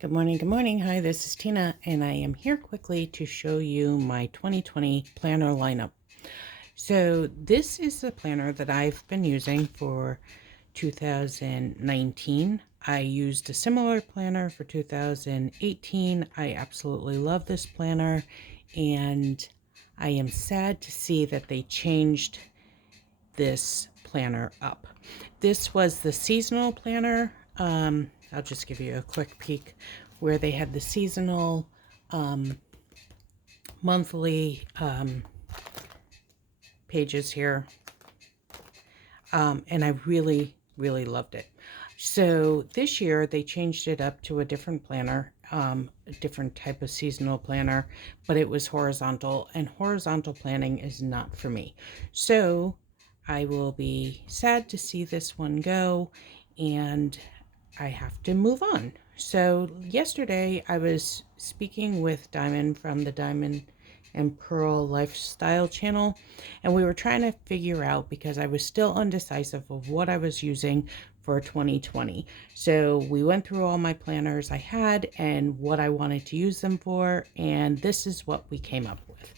Good morning, good morning. Hi, this is Tina, and I am here quickly to show you my 2020 planner lineup. So this is the planner that I've been using for 2019. I used a similar planner for 2018. I absolutely love this planner, and I am sad to see that they changed this planner up. This was the seasonal planner. I'll just give you a quick peek where they had the seasonal monthly pages here. And I really loved it. So this year they changed it up to a different planner, a different type of seasonal planner, but it was horizontal, and horizontal planning is not for me. So I will be sad to see this one go, and I have to move on. So yesterday I was speaking with Diamond from the Diamond and Pearl Lifestyle channel, and we were trying to figure out, because I was still undecisive of what I was using for 2020. So we went through all my planners I had and what I wanted to use them for, and this is what we came up with.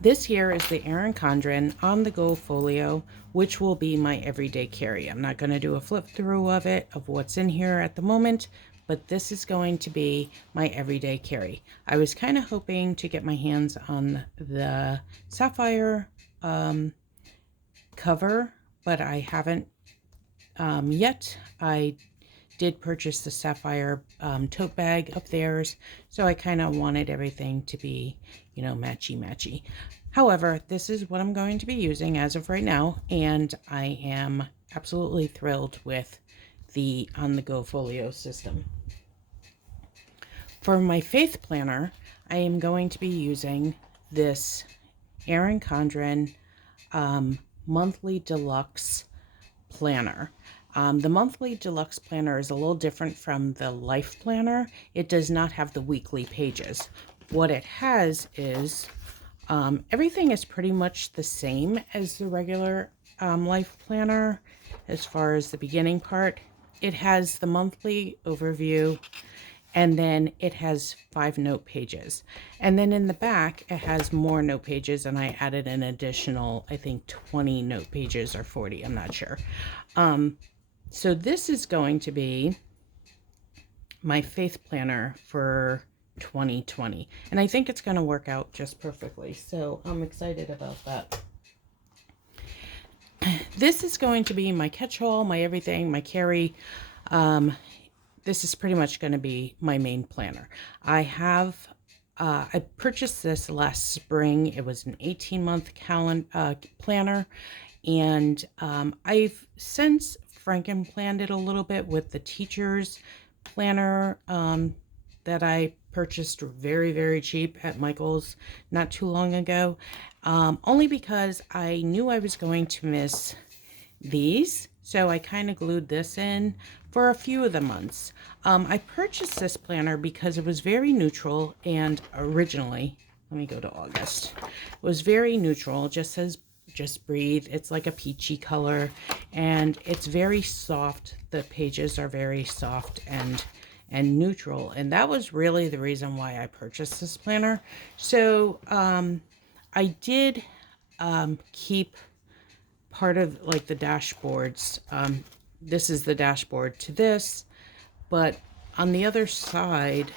This here is the Erin Condren On The Go Folio, which will be my everyday carry. I'm not going to do a flip through of it, of what's in here at the moment, but this is going to be my everyday carry. I was kind of hoping to get my hands on the sapphire cover, but I haven't yet. I did purchase the sapphire tote bag of theirs, so I kind of wanted everything to be, you know, matchy. However, this is what I'm going to be using as of right now, and I am absolutely thrilled with the On The Go Folio system. For my faith planner, I am going to be using this Erin Condren monthly deluxe planner. The monthly deluxe planner is a little different from the life planner. It does not have the weekly pages. What it has is everything is pretty much the same as the regular life planner as far as the beginning part. It has the monthly overview, and then it has 5 note pages. And then in the back, it has more note pages, and I added an additional, I think 20 note pages or 40, I'm not sure. So this is going to be my faith planner for 2020. And I think it's going to work out just perfectly. So I'm excited about that. This is going to be my catch-all, my everything, my carry. This is pretty much going to be my main planner. I purchased this last spring. It was an 18-month planner, and I've since Franken-planned it a little bit with the teacher's planner that I purchased very cheap at Michael's not too long ago, only because I knew I was going to miss these, so I kind of glued this in for a few of the months. I purchased this planner because it was very neutral, and originally, let me go to August, it was very neutral. It just says just breathe. It's like a peachy color, and it's very soft. The pages are very soft and neutral, and that was really the reason why I purchased this planner. So I did keep part of like the dashboards. This is the dashboard to this, but on the other side,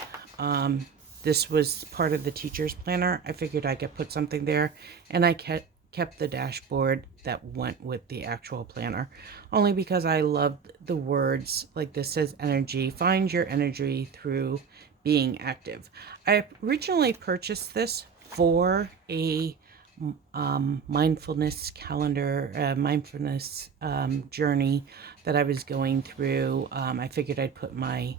this was part of the teacher's planner. I figured I could put something there, and I kept the dashboard that went with the actual planner, only because I loved the words. Like this says energy, find your energy through being active. I originally purchased this for a mindfulness calendar, mindfulness journey that I was going through. I figured I'd put my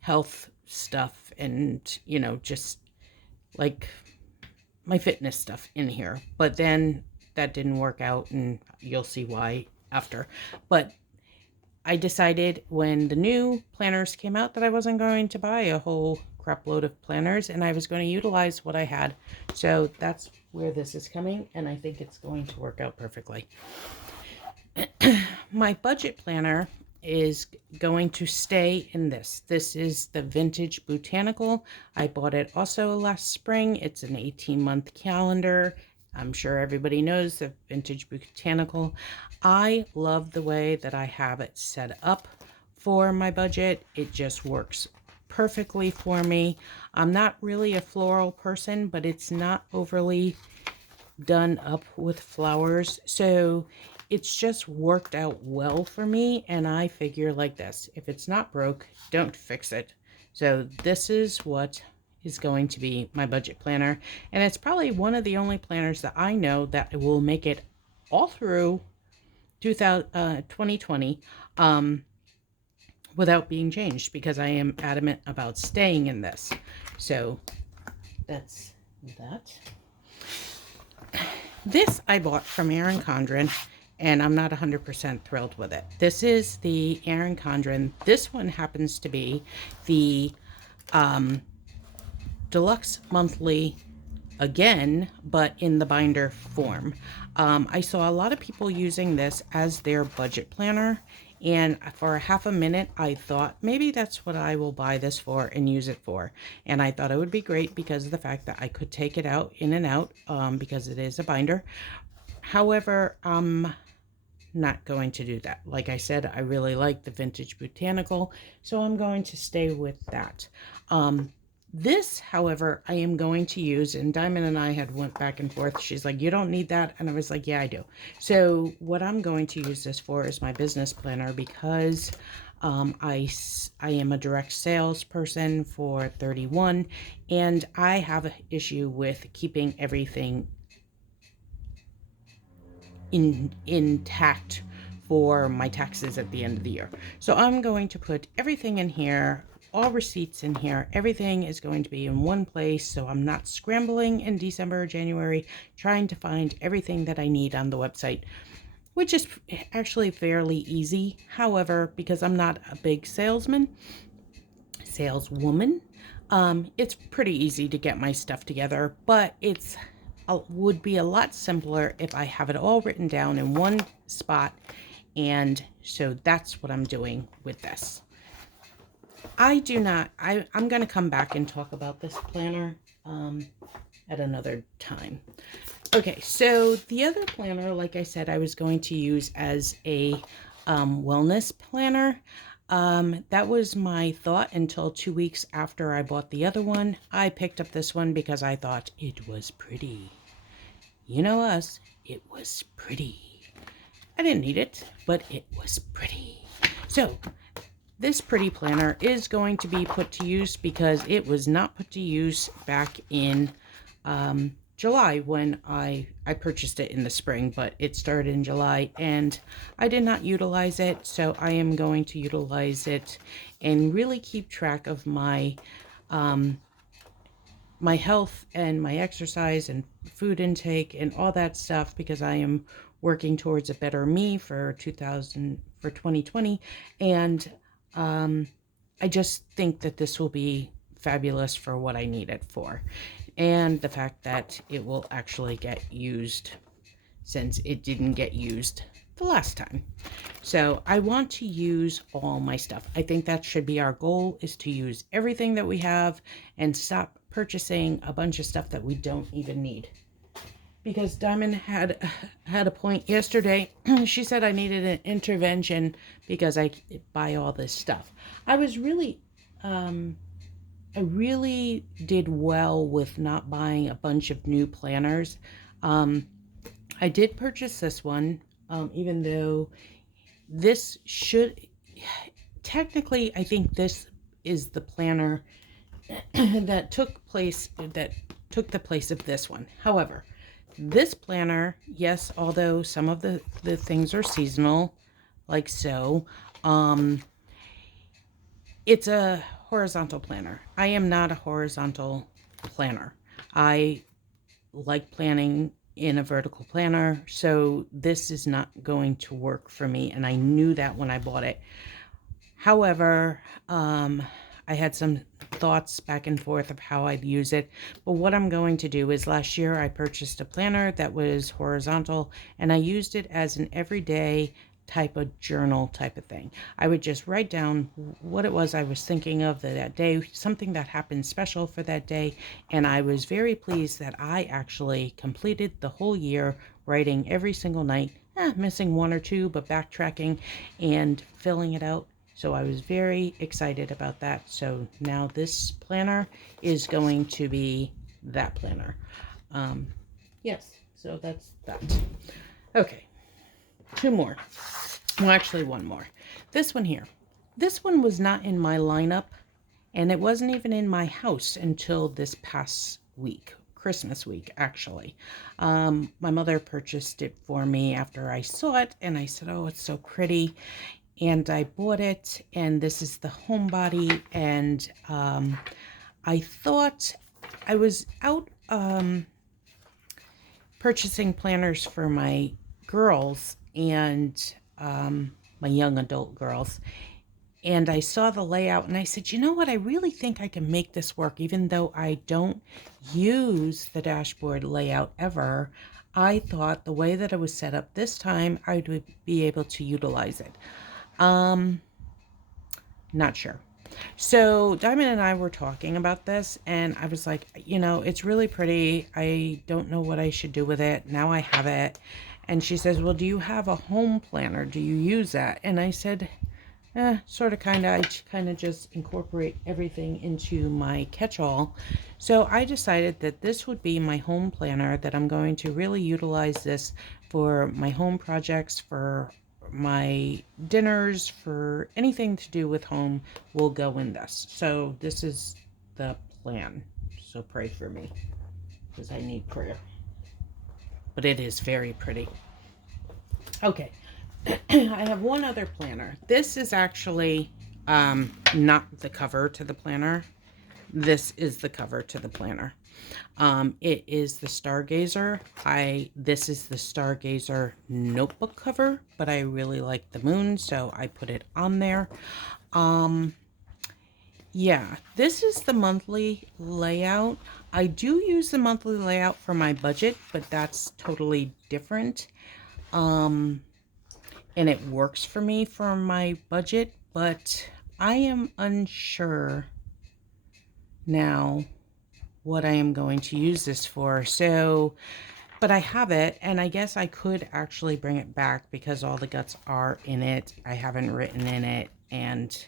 health stuff and, you know, just like my fitness stuff in here, but then that didn't work out, and you'll see why after. But I decided when the new planners came out that I wasn't going to buy a whole crap load of planners, and I was going to utilize what I had. So that's where this is coming, and I think it's going to work out perfectly. my budget planner is going to stay in this. This is the Vintage Botanical. I bought it also last spring. It's an 18-month calendar. I'm sure everybody knows the Vintage Botanical. I love the way that I have it set up for my budget. It just works perfectly for me. I'm not really a floral person, but it's not overly done up with flowers, so it's just worked out well for me. And I figure like this: if it's not broke, don't fix it. So this is what is going to be my budget planner, and it's probably one of the only planners that I know that will make it all through 2020 without being changed, because I am adamant about staying in this. So that's that. This I bought from Erin Condren, and I'm not 100% thrilled with it. This is the Erin Condren. This one happens to be the deluxe monthly again, but in the binder form. I saw a lot of people using this as their budget planner, and for a half a minute I thought maybe that's what I will buy this for and use it for. And I thought it would be great because of the fact that I could take it out in and out, because it is a binder. However, I'm not going to do that. Like I said, I really like the Vintage Botanical, so I'm going to stay with that. This, however, I am going to use, and Diamond and I had went back and forth. She's like, you don't need that. And I was like, yeah, I do. So what I'm going to use this for is my business planner, because I am a direct sales person for 31, and I have an issue with keeping everything intact for my taxes at the end of the year. So I'm going to put everything in here, all receipts in here. Everything is going to be in one place, so I'm not scrambling in December or January trying to find everything that I need on the website, which is actually fairly easy. However, because I'm not a big saleswoman, it's pretty easy to get my stuff together, but it's would be a lot simpler if I have it all written down in one spot. And so that's what I'm doing with this. I'm going to come back and talk about this planner at another time. Okay, so the other planner, like I said, I was going to use as a wellness planner. That was my thought until 2 weeks after I bought the other one. I picked up this one because I thought it was pretty. You know us, it was pretty. I didn't need it, but it was pretty. So this pretty planner is going to be put to use, because it was not put to use back in July when I purchased it in the spring, but it started in July and I did not utilize it. So I am going to utilize it and really keep track of my my health and my exercise and food intake and all that stuff, because I am working towards a better me for 2020. And I just think that this will be fabulous for what I need it for, and the fact that it will actually get used, since it didn't get used the last time. So I want to use all my stuff. I think that should be our goal, is to use everything that we have and stop purchasing a bunch of stuff that we don't even need. Because Diamond had a point yesterday. She said I needed an intervention because I buy all this stuff. I really did well with not buying a bunch of new planners. I did purchase this one, even though this should, technically, I think this is the planner that took the place of this one. However, this planner, yes, although some of the things are seasonal, like so, it's a horizontal planner. I am not a horizontal planner. I like planning in a vertical planner, so this is not going to work for me, and I knew that when I bought it. However, I had some thoughts back and forth of how I'd use it, but what I'm going to do is, last year I purchased a planner that was horizontal, and I used it as an everyday type of journal type of thing. I would just write down what it was I was thinking of that day, something that happened special for that day. And I was very pleased that I actually completed the whole year writing every single night, missing one or two, but backtracking and filling it out. So I was very excited about that. So now this planner is going to be that planner. Yes, so that's that. Okay, two more. Well, actually one more. This one here. This one was not in my lineup, and it wasn't even in my house until this past week. Christmas week, actually. My mother purchased it for me after I saw it, and I said, oh, it's so pretty. And I bought it, and this is the homebody, and I thought I was out purchasing planners for my girls and my young adult girls, and I saw the layout and I said, you know what, I really think I can make this work. Even though I don't use the dashboard layout ever, I thought the way that it was set up this time, I would be able to utilize it. Not sure. So Diamond and I were talking about this, and I was like, you know, it's really pretty. I don't know what I should do with it. Now I have it. And she says, well, do you have a home planner? Do you use that? And I said, sort of, kind of. I kind of just incorporate everything into my catch-all. So I decided that this would be my home planner, that I'm going to really utilize this for my home projects, for my dinners, for anything to do with home will go in this. So this is the plan. So pray for me, because I need prayer. But it is very pretty. Okay. I have one other planner. This is actually not the cover to the planner. This is the cover to the planner. It is the Stargazer. This is the Stargazer notebook cover, but I really like the moon, so I put it on there. Yeah, this is the monthly layout. I do use the monthly layout for my budget, but that's totally different. And it works for me for my budget, but I am unsure now what I am going to use this for. So, but I have it, and I guess I could actually bring it back because all the guts are in it. I haven't written in it, and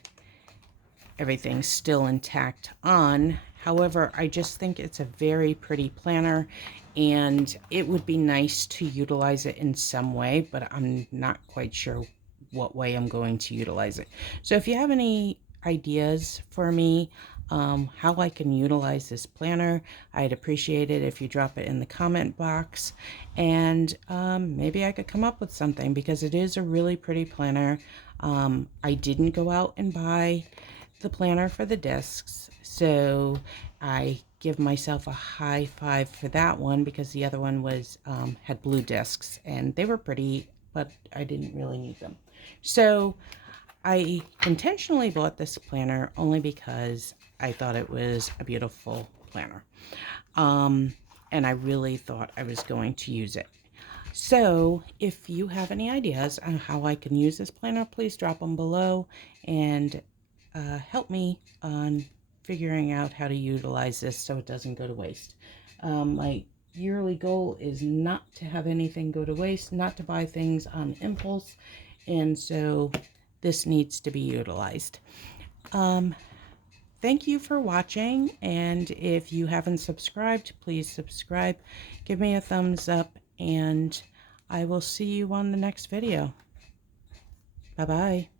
everything's still intact on. However, I just think it's a very pretty planner, and it would be nice to utilize it in some way, but I'm not quite sure what way I'm going to utilize it. So if you have any ideas for me, how I can utilize this planner, I'd appreciate it if you drop it in the comment box, and maybe I could come up with something, because it is a really pretty planner. I didn't go out and buy the planner for the discs, so I give myself a high five for that one, because the other one was had blue discs, and they were pretty, but I didn't really need them. So I intentionally bought this planner only because I thought it was a beautiful planner. And I really thought I was going to use it. So if you have any ideas on how I can use this planner, please drop them below, and help me on figuring out how to utilize this so it doesn't go to waste. My yearly goal is not to have anything go to waste, not to buy things on impulse, and so this needs to be utilized. Thank you for watching, and if you haven't subscribed, please subscribe, give me a thumbs up, and I will see you on the next video. Bye-bye.